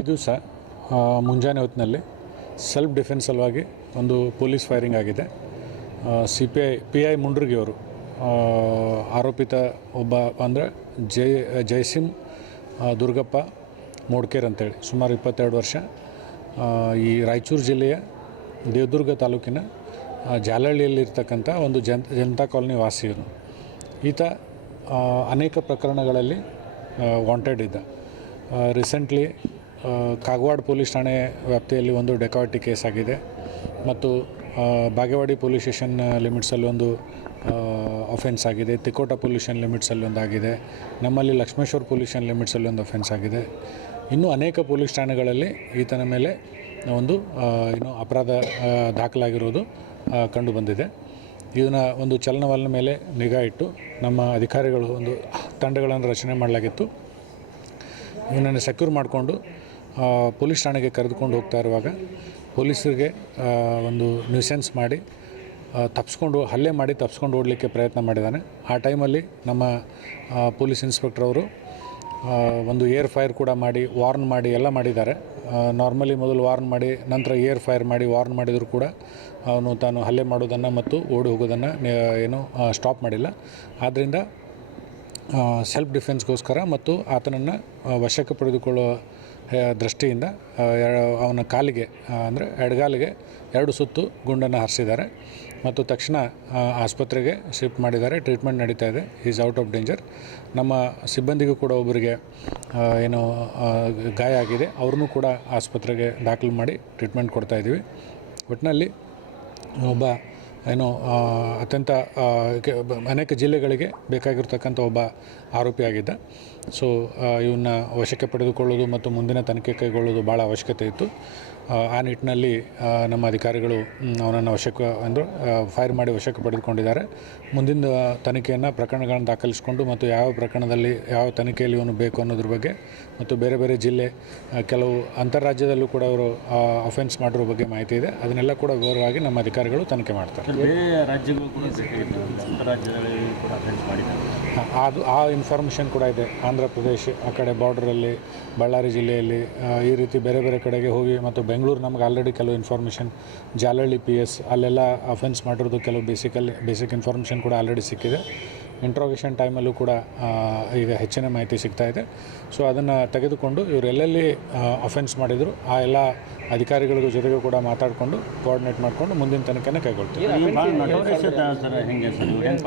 ಇದು ಸಹ ಮುಂಜಾನೆ ಹೊತ್ತಿನಲ್ಲಿ ಸೆಲ್ಫ್ ಡಿಫೆನ್ಸ್ ಸಲುವಾಗಿ ಒಂದು ಪೊಲೀಸ್ ಫೈರಿಂಗ್ ಆಗಿದೆ. C P I P I ಮುಂಡ್ರಿಗೆಯವರು ಆರೋಪಿತ ಒಬ್ಬ ಅಂದರೆ ಜೈ ಜಯಸಿಂ ದುರ್ಗಪ್ಪ ಮೋಡ್ಕೇರ್ ಅಂತೇಳಿ, ಸುಮಾರು ಇಪ್ಪತ್ತೆರಡು ವರ್ಷ ಈ ರಾಯಚೂರು ಜಿಲ್ಲೆಯ ದೇವದುರ್ಗ ತಾಲೂಕಿನ ಜಾಲಹಳ್ಳಿಯಲ್ಲಿರ್ತಕ್ಕಂಥ ಒಂದು ಜನ್, ಜನತಾ ಕಾಲೋನಿ ವಾಸಿಯನು ಈತ ಅನೇಕ ಪ್ರಕರಣಗಳಲ್ಲಿ ವಾಂಟೆಡ್ ಇದ್ದ. ರೀಸೆಂಟ್ಲಿ ಕಾಗವಾಡ ಪೊಲೀಸ್ ಠಾಣೆ ವ್ಯಾಪ್ತಿಯಲ್ಲಿ ಒಂದು ಡೆಕಾಟಿ ಕೇಸ್ ಆಗಿದೆ. ಮತ್ತು ಬಾಗೇವಾಡಿ ಪೊಲೀಸ್ ಸ್ಟೇಷನ್ ಲಿಮಿಟ್ಸಲ್ಲಿ ಒಂದು ಅಫೆನ್ಸ್ ಆಗಿದೆ. ತಿಕೋಟ ಪೊಲ್ಯೂಷನ್ ಲಿಮಿಟ್ಸಲ್ಲಿ ಆಗಿದೆ ನಮ್ಮಲ್ಲಿ ಲಕ್ಷ್ಮೇಶ್ವರ ಪೊಲ್ಯೂಷನ್ ಲಿಮಿಟ್ಸಲ್ಲಿ ಒಂದು ಅಫೆನ್ಸ್ ಆಗಿದೆ. ಇನ್ನೂ ಅನೇಕ ಪೊಲೀಸ್ ಠಾಣೆಗಳಲ್ಲಿ ಈತನ ಮೇಲೆ ಒಂದು ಏನು ಅಪರಾಧ ದಾಖಲಾಗಿರೋದು ಕಂಡುಬಂದಿದೆ ಕಂಡು ಬಂದಿದೆ. ಇದನ್ನ ಒಂದು ಚಲನವಲನ ಮೇಲೆ ನಿಗಾ ಇಟ್ಟು ನಮ್ಮ ಅಧಿಕಾರಿಗಳು ಒಂದು ತಂಡಗಳನ್ನು ರಚನೆ ಮಾಡಲಾಗಿತ್ತು. ಇವನನ್ನು ಸೆಕ್ಯೂರ್ ಮಾಡಿಕೊಂಡು ಪೊಲೀಸ್ ಠಾಣೆಗೆ ಕರೆದುಕೊಂಡು ಹೋಗ್ತಾ ಇರುವಾಗ ಪೊಲೀಸರಿಗೆ ಒಂದು ನ್ಯೂಸೆನ್ಸ್ ಮಾಡಿ ತಪ್ಪಿಸ್ಕೊಂಡು ಹಲ್ಲೆ ಮಾಡಿ ತಪ್ಪಿಸ್ಕೊಂಡು ಓಡಲಿಕ್ಕೆ ಪ್ರಯತ್ನ ಮಾಡಿದ್ದಾನೆ. ಆ ಟೈಮಲ್ಲಿ ನಮ್ಮ ಪೊಲೀಸ್ ಇನ್ಸ್ಪೆಕ್ಟರ್ ಅವರು ಒಂದು ಏರ್ ಫೈರ್ ಕೂಡ ಮಾಡಿ, ವಾರ್ನ್ ಮಾಡಿ ಎಲ್ಲ ಮಾಡಿದ್ದಾರೆ. ನಾರ್ಮಲಿ ಮೊದಲು ವಾರ್ನ್ ಮಾಡಿ, ನಂತರ ಏರ್ ಫೈರ್ ಮಾಡಿ, ವಾರ್ನ್ ಮಾಡಿದರೂ ಕೂಡ ಅವನು ತಾನು ಹಲ್ಲೆ ಮಾಡೋದನ್ನು ಮತ್ತು ಓಡಿ ಹೋಗೋದನ್ನು ಏನು ಸ್ಟಾಪ್ ಮಾಡಿಲ್ಲ. ಆದ್ದರಿಂದ ಸೆಲ್ಫ್ ಡಿಫೆನ್ಸ್ಗೋಸ್ಕರ ಮತ್ತು ಆತನನ್ನು ವಶಕ್ಕೆ ಪಡೆದುಕೊಳ್ಳುವ ದೃಷ್ಟಿಯಿಂದ ಅವನ ಕಾಲಿಗೆ ಅಂದರೆ ಎಡಗಾಲಿಗೆ ಎರಡು ಸುತ್ತು ಗುಂಡನ್ನು ಹಾರಿಸಿದ್ದಾರೆ. ಮತ್ತು ತಕ್ಷಣ ಆಸ್ಪತ್ರೆಗೆ ಶಿಫ್ಟ್ ಮಾಡಿದ್ದಾರೆ. ಟ್ರೀಟ್ಮೆಂಟ್ ನಡೀತಾ ಇದೆ. ಈಸ್ ಔಟ್ ಆಫ್ ಡೇಂಜರ್ ನಮ್ಮ ಸಿಬ್ಬಂದಿಗೂ ಕೂಡ ಒಬ್ಬರಿಗೆ ಏನು ಗಾಯ ಆಗಿದೆ. ಅವ್ರನ್ನೂ ಕೂಡ ಆಸ್ಪತ್ರೆಗೆ ದಾಖಲು ಮಾಡಿ ಟ್ರೀಟ್ಮೆಂಟ್ ಕೊಡ್ತಾ ಇದ್ದೀವಿ. ಒಟ್ಟಿನಲ್ಲಿ ಒಬ್ಬ ಏನು ಅತ್ಯಂತ ಅನೇಕ ಜಿಲ್ಲೆಗಳಿಗೆ ಬೇಕಾಗಿರ್ತಕ್ಕಂಥ ಒಬ್ಬ ಆರೋಪಿಯಾಗಿದ್ದ ಸೊ ಇವನ್ನ ವಶಕ್ಕೆ ಪಡೆದುಕೊಳ್ಳೋದು ಮತ್ತು ಮುಂದಿನ ತನಿಖೆ ಕೈಗೊಳ್ಳೋದು ಭಾಳ ಅವಶ್ಯಕತೆ ಇತ್ತು. ಆ, ನಿಟ್ಟಿನಲ್ಲಿ ನಮ್ಮ ಅಧಿಕಾರಿಗಳು ಅವನನ್ನು ವಶಕ್ಕೆ ಅಂದರೆ ಫೈರ್ ಮಾಡಿ ವಶಕ್ಕೆ ಪಡೆದುಕೊಂಡಿದ್ದಾರೆ. ಮುಂದಿನ ತನಿಖೆಯನ್ನು ಪ್ರಕರಣಗಳನ್ನು ದಾಖಲಿಸಿಕೊಂಡು ಮತ್ತು ಯಾವ ಪ್ರಕರಣದಲ್ಲಿ ಯಾವ ತನಿಖೆಯಲ್ಲಿ ಇವನು ಬೇಕು ಅನ್ನೋದ್ರ ಬಗ್ಗೆ ಮತ್ತು ಬೇರೆ ಬೇರೆ ಜಿಲ್ಲೆ ಕೆಲವು ಅಂತಾರಾಜ್ಯದಲ್ಲೂ ಕೂಡ ಅವರು ಅಫೆನ್ಸ್ ಮಾಡಿರೋ ಬಗ್ಗೆ ಮಾಹಿತಿ ಇದೆ. ಅದನ್ನೆಲ್ಲ ಕೂಡ ವಿವರವಾಗಿ ನಮ್ಮ ಅಧಿಕಾರಿಗಳು ತನಿಖೆ ಮಾಡ್ತಾರೆ. ಬೇರೆ ರಾಜ್ಯಗಳು ಕೂಡ ಕೂಡ ಅದು ಆ ಇನ್ಫಾರ್ಮೇಷನ್ ಕೂಡ ಇದೆ. ಆಂಧ್ರ ಪ್ರದೇಶ, ಆ ಕಡೆ ಬಾರ್ಡ್ರಲ್ಲಿ ಬಳ್ಳಾರಿ ಜಿಲ್ಲೆಯಲ್ಲಿ ಈ ರೀತಿ ಬೇರೆ ಬೇರೆ ಕಡೆಗೆ ಹೋಗಿ ಮತ್ತು ಬೆಂಗಳೂರು ನಮ್ಗೆ ಆಲ್ರೆಡಿ ಕೆಲವು ಇನ್ಫಾರ್ಮೇಷನ್ ಜಾಲಹಳ್ಳಿ ಪಿ ಎಸ್ ಅಲ್ಲೆಲ್ಲ ಅಫೆನ್ಸ್ ಮಾಡಿರೋದು ಕೆಲವು ಬೇಸಿಕಲ್ಲಿ ಬೇಸಿಕ್ ಇನ್ಫಾರ್ಮೇಷನ್ ಕೂಡ ಆಲ್ರೆಡಿ ಸಿಕ್ಕಿದೆ. ಇಂಟ್ರೋಗೇಷನ್ ಟೈಮಲ್ಲೂ ಕೂಡ ಈಗ ಹೆಚ್ಚಿನ ಮಾಹಿತಿ ಸಿಗ್ತಾ ಇದೆ. ಸೊ ಅದನ್ನು ತೆಗೆದುಕೊಂಡು ಇವರು ಎಲ್ಲೆಲ್ಲಿ ಅಫೆನ್ಸ್ ಮಾಡಿದರು ಆ ಎಲ್ಲ ಅಧಿಕಾರಿಗಳ ಜೊತೆಗೂ ಕೂಡ ಮಾತಾಡಿಕೊಂಡು ಕೋಆರ್ಡಿನೇಟ್ ಮಾಡಿಕೊಂಡು ಮುಂದಿನ ತನಿಖೆನ ಕೈಗೊಳ್ತೀವಿ.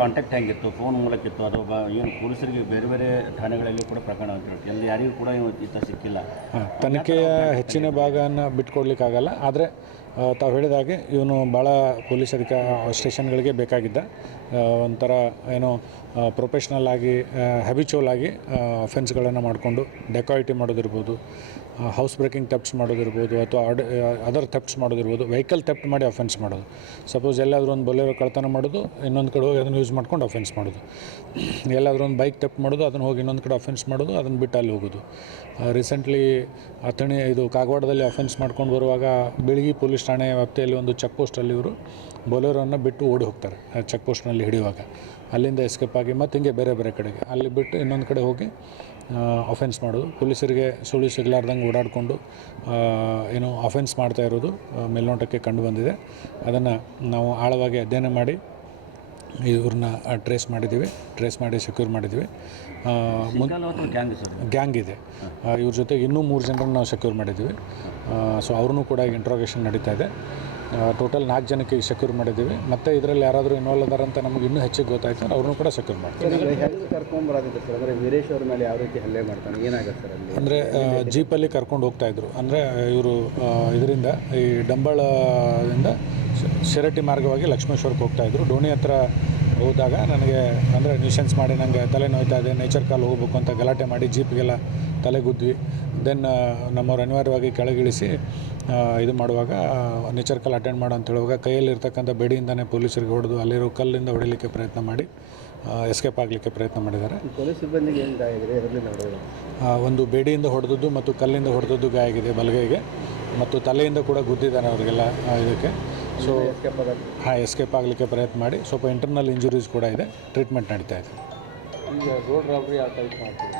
ಕಾಂಟ್ಯಾಕ್ಟ್ ಹೆಂಗಿತ್ತು? ಫೋನ್ ಮೂಲಕ ಇತ್ತು ಅದು ಬ ಏನು ಪೊಲೀಸರಿಗೆ ಬೇರೆ ಬೇರೆ ಠಾಣೆಗಳಲ್ಲಿ ಕೂಡ ಪ್ರಕರಣ ಎಲ್ಲಿ ಯಾರಿಗೂ ಕೂಡ ಸಿಕ್ಕಿಲ್ಲ. ಹಾಂ ತನಿಖೆಯ ಹೆಚ್ಚಿನ ಭಾಗನ ಬಿಟ್ಕೊಡ್ಲಿಕ್ಕಾಗಲ್ಲ. ಆದರೆ ತಾವು ಹೇಳಿದ ಹಾಗೆ ಇವನು ಭಾಳ ಪೊಲೀಸ್ ಅಧಿಕ ಸ್ಟೇಷನ್ಗಳಿಗೆ ಬೇಕಾಗಿದ್ದ. ಒಂಥರ ಏನೋ ಪ್ರೊಫೆಷ್ನಲ್ ಆಗಿ ಹ್ಯಾಬಿಚುವಲ್ ಆಗಿ ಅಫೆನ್ಸ್ಗಳನ್ನು ಮಾಡಿಕೊಂಡು ಡೆಕಾಯಿಟಿ ಮಾಡೋದಿರ್ಬೋದು. ಹೌಸ್ ಬ್ರೇಕಿಂಗ್ ಟೆಪ್ಸ್ ಮಾಡೋದಿರ್ಬೋದು ಅಥವಾ ಆಡ್ ಅದರ್ ಥೆಪ್ಟ್ಸ್ ಮಾಡೋದಿರ್ಬೋದು ವೆಹಿಕಲ್ ಥೆಪ್ಟ್ ಮಾಡಿ ಅಫೆನ್ಸ್ ಮಾಡೋದು. ಸಪೋಸ್ ಎಲ್ಲಾದರೂ ಒಂದು ಬೊಲೆರೋ ಕಳ್ತನ ಮಾಡೋದು, ಇನ್ನೊಂದು ಕಡೆ ಹೋಗಿ ಅದನ್ನು ಯೂಸ್ ಮಾಡ್ಕೊಂಡು ಅಫೆನ್ಸ್ ಮಾಡೋದು. ಎಲ್ಲಾದರೂ ಒಂದು ಬೈಕ್ ಟೆಪ್ ಮಾಡೋದು, ಅದನ್ನು ಹೋಗಿ ಇನ್ನೊಂದು ಕಡೆ ಅಫೆನ್ಸ್ ಮಾಡೋದು, ಅದನ್ನು ಬಿಟ್ಟು ಅಲ್ಲಿ ಹೋಗೋದು. ರೀಸೆಂಟ್ಲಿ ಅಥಣಿ, ಇದು ಕಾಗವಾಡದಲ್ಲಿ ಅಫೆನ್ಸ್ ಮಾಡ್ಕೊಂಡು ಬರುವಾಗ ಬೆಳಗಿ ಪೊಲೀಸ್ ಠಾಣೆ ವ್ಯಾಪ್ತಿಯಲ್ಲಿ ಒಂದು ಚೆಕ್ ಪೋಸ್ಟಲ್ಲಿ ಇವರು ಬೊಲೆರೋನ ಬಿಟ್ಟು ಓಡಿ ಹೋಗ್ತಾರೆ ಚೆಕ್ ಪೋಸ್ಟ್ನಲ್ಲಿ ಹಿಡಿಯುವಾಗ. ಅಲ್ಲಿಂದ ಎಸ್ಕೇಪ್ ಆಗಿ ಮತ್ತು ಹಿಂಗೆ ಬೇರೆ ಬೇರೆ ಕಡೆಗೆ. ಅಲ್ಲಿ ಬಿಟ್ಟು ಇನ್ನೊಂದು ಕಡೆ ಹೋಗಿ ಅಫೆನ್ಸ್ ಮಾಡೋದು. ಪೊಲೀಸರಿಗೆ ಸುಳಿ ಸಿಗಲಾರ್ದಂಗೆ ಓಡಾಡಿಕೊಂಡು ಏನು ಅಫೆನ್ಸ್ ಮಾಡ್ತಾ ಇರೋದು ಮೇಲ್ನೋಟಕ್ಕೆ ಕಂಡು ಬಂದಿದೆ. ಅದನ್ನು ನಾವು ಆಳವಾಗಿ ಅಧ್ಯಯನ ಮಾಡಿ ಇವ್ರನ್ನ ಟ್ರೇಸ್ ಮಾಡಿದ್ದೀವಿ. ಟ್ರೇಸ್ ಮಾಡಿ ಸೆಕ್ಯೂರ್ ಮಾಡಿದ್ದೀವಿ. ಗ್ಯಾಂಗ್ ಇದೆ. ಇವ್ರ ಜೊತೆಗೆ ಇನ್ನೂ ಮೂರು ಜನರನ್ನು ನಾವು ಸೆಕ್ಯೂರ್ ಮಾಡಿದ್ದೀವಿ. ಸೊ ಅವ್ರನ್ನೂ ಕೂಡ ಈಗ ಇಂಟ್ರೋಗೇಷನ್ ನಡೀತಾ ಇದೆ. ಟೋಟಲ್ ನಾಲ್ಕು ಜನಕ್ಕೆ ಈಗ ಸೆಕ್ಯೂರ್ ಮಾಡಿದ್ದೀವಿ. ಮತ್ತು ಇದರಲ್ಲಿ ಯಾರಾದರೂ ಇನ್ವಾಲ್ವ್ ಅದಾರ ಅಂತ ನಮಗೆ ಇನ್ನೂ ಹೆಚ್ಚಿಗೆ ಗೊತ್ತಾಯ್ತು. ಅವ್ರನ್ನೂ ಕೂಡ ಸೆಕ್ಯೂರ್ ಮಾಡ್ತೀವಿ. ಅಂದರೆ ವೀರೇಶ್ ಅವ್ರ ಮೇಲೆ ಯಾವ ರೀತಿ ಹಲ್ಲೆ ಮಾಡ್ತಾನೆ? ಏನಾಗುತ್ತೆ ಸರ್ ಅಲ್ಲಿ? ಅಂದರೆ ಜೀಪಲ್ಲಿ ಕರ್ಕೊಂಡು ಹೋಗ್ತಾ ಇದ್ರು. ಅಂದರೆ ಇವರು ಇದರಿಂದ ಈ ಡಂಬಳದಿಂದ ಶಿರಟ್ಟಿ ಮಾರ್ಗವಾಗಿ ಲಕ್ಷ್ಮೇಶ್ವರಕ್ಕೆ ಹೋಗ್ತಾ ಇದ್ರು. ಡೋಣಿ ಹತ್ರ ಹೋದಾಗ ನನಗೆ ಅಂದರೆ ನ್ಯೂಷನ್ಸ್ ಮಾಡಿ ನನಗೆ ತಲೆ ನೋಯ್ತಾ ಇದೆ ನೇಚರ್ ಕಾಲ್ ಹೋಗ್ಬೇಕು ಅಂತ ಗಲಾಟೆ ಮಾಡಿ ಜೀಪ್ಗೆಲ್ಲ ತಲೆಗುದ್ವಿ ದೆನ್ ನಮ್ಮವ್ರು ಅನಿವಾರ್ಯವಾಗಿ ಕೆಳಗಿಳಿಸಿ ಇದು ಮಾಡುವಾಗ ನೇಚರ್ ಕಾಲ್ ಅಟೆಂಡ್ ಮಾಡು ಅಂತ ಹೇಳುವಾಗ ಕೈಯಲ್ಲಿರ್ತಕ್ಕಂಥ ಬೆಡಿಯಿಂದನೇ ಪೊಲೀಸರಿಗೆ ಹೊಡೆದು ಅಲ್ಲಿರೋ ಕಲ್ಲಿಂದ ಹೊಡಿಲಿಕ್ಕೆ ಪ್ರಯತ್ನ ಮಾಡಿ ಎಸ್ಕೇಪ್ ಆಗಲಿಕ್ಕೆ ಪ್ರಯತ್ನ ಮಾಡಿದ್ದಾರೆ. ಒಂದು ಬೇಡಿಯಿಂದ ಹೊಡೆದದ್ದು ಮತ್ತು ಕಲ್ಲಿಂದ ಹೊಡೆದದ್ದು ಗಾಯ ಆಗಿದೆ ಬಲಗೈಗೆ. ಮತ್ತು ತಲೆಯಿಂದ ಕೂಡ ಗುದ್ದಿದ್ದಾರೆ ಅವರಿಗೆಲ್ಲ ಇದಕ್ಕೆ. ಸೊ ಹಾಂ ಎಸ್ಕೇಪ್ ಆಗಲಿಕ್ಕೆ ಪ್ರಯತ್ನ ಮಾಡಿ. ಸ್ವಲ್ಪ ಇಂಟರ್ನಲ್ ಇಂಜುರೀಸ್ ಕೂಡ ಇದೆ. ಟ್ರೀಟ್ಮೆಂಟ್ ನಡೀತಾ ಇದೆ. ಈಗ ರೋಡ್ ರಾಬ್ರಿ ಆ ಟೈಪ್ ಮಾಡ್ತೀವಿ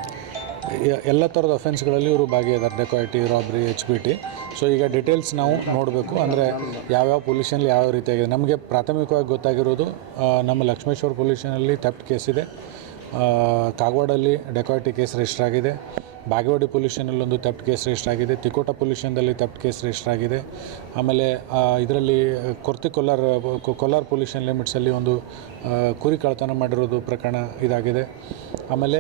ಎ- ಎಲ್ಲ ಥರದ ಅಫೆನ್ಸ್ಗಳಲ್ಲಿ ಇವರು ಭಾಗಿಯಾದ್ದಾರೆ dacoity robbery H B T so ಈಗ ಡೀಟೇಲ್ಸ್ ನಾವು ನೋಡಬೇಕು. ಅಂದರೆ ಯಾವ್ಯಾವ ಪೊಲ್ಯೂಷನಲ್ಲಿ ಯಾವ ರೀತಿಯಾಗಿದೆ. ನಮಗೆ ಪ್ರಾಥಮಿಕವಾಗಿ ಗೊತ್ತಾಗಿರೋದು ನಮ್ಮ ಲಕ್ಷ್ಮೇಶ್ವರ ಪೊಲ್ಯೂಷನಲ್ಲಿ ಥೆಫ್ಟ್ ಕೇಸ್ ಇದೆ. ಕಾಗವಾಡಲ್ಲಿ ಡೆಕಾಯಿಟಿ ಕೇಸ್ ರಿಜಿಸ್ಟರ್ ಆಗಿದೆ. ಬಾಗೇವಾಡಿ ಪೊಲ್ಯೂಷನಲ್ಲಿ ಒಂದು ತಪ್ಪು ಕೇಸ್ ರಿಜಿಸ್ಟರ್ ಆಗಿದೆ. ತಿಕೋಟ ಪೊಲ್ಯೂಷನ್ದಲ್ಲಿ ತೆಪ್ಟ್ ಕೇಸ್ ರಿಜಿಸ್ಟರ್ ಆಗಿದೆ. ಆಮೇಲೆ ಇದರಲ್ಲಿ, ಕೊರ್ತಿ ಕೊಲ್ಲಾರ್ ಕೊಲ್ಲಾರ್ ಪೊಲ್ಯೂಷನ್ ಲಿಮಿಟ್ಸಲ್ಲಿ ಒಂದು ಕುರಿ ಕಳ್ಳತನ ಮಾಡಿರೋದು ಪ್ರಕರಣ ಇದಾಗಿದೆ. ಆಮೇಲೆ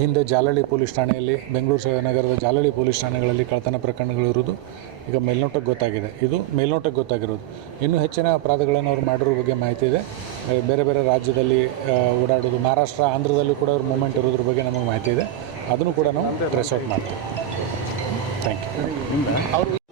ಹಿಂದೆ ಜಾಲಹಳ್ಳಿ ಪೊಲೀಸ್ ಠಾಣೆಯಲ್ಲಿ, ಬೆಂಗಳೂರು ನಗರದ ಜಾಲಹಳ್ಳಿ ಪೊಲೀಸ್ ಠಾಣೆಗಳಲ್ಲಿ ಕಳ್ಳತನ ಪ್ರಕರಣಗಳು ಇರೋದು ಈಗ ಮೇಲ್ನೋಟಕ್ಕೆ ಗೊತ್ತಾಗಿದೆ. ಇದು ಮೇಲ್ನೋಟಕ್ಕೆ ಗೊತ್ತಾಗಿರೋದು. ಇನ್ನೂ ಹೆಚ್ಚಿನ ಅಪರಾಧಗಳನ್ನು ಅವ್ರು ಮಾಡಿರೋ ಬಗ್ಗೆ ಮಾಹಿತಿ ಇದೆ. ಬೇರೆ ಬೇರೆ ರಾಜ್ಯದಲ್ಲಿ ಓಡಾಡೋದು, ಮಹಾರಾಷ್ಟ್ರ, ಆಂಧ್ರದಲ್ಲೂ ಕೂಡ ಅವ್ರ ಮೂಮೆಂಟ್ ಇರೋದ್ರ ಬಗ್ಗೆ ನಮಗೆ ಮಾಹಿತಿ ಇದೆ. ಅದನ್ನು ಕೂಡ ನಾವು ಔಟ್ ಮಾಡ್ತೀವಿ. Thank you